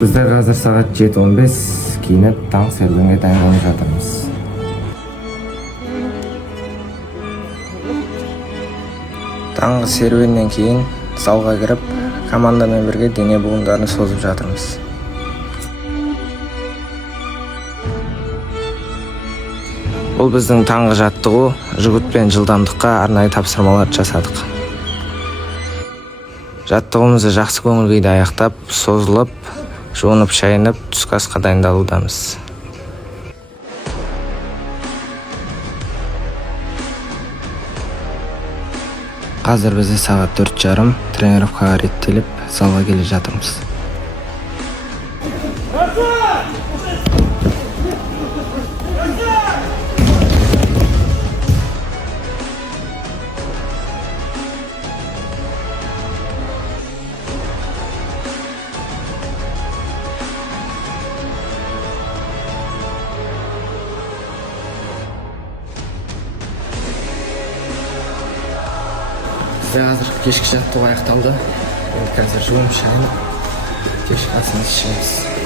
Біздер қазір сағат 7:15 киініп таң серуенге дайындалып жатырмыз. Таңғы серуеннен кейін залға кіріп, командамен бірге дене буындарын созып жатырмыз. Бұл біздің таңғы жаттығу, жүгіт пен жылдамдыққа арнайы тапсырмалар жасадық. Жаттығуымызды жақсы көңіл күйде аяқтап, созылып, жуынып шайынып, түскі асқа дайындалудамыз. Қазір бізде сағат 4:30, тренировкаға реттеліп, залға келе жатырмыз. Бізде қазір кешкі жаттығу аяқталды. Енді қазір жуынып шайынып, кешкі асымызды ішеміз.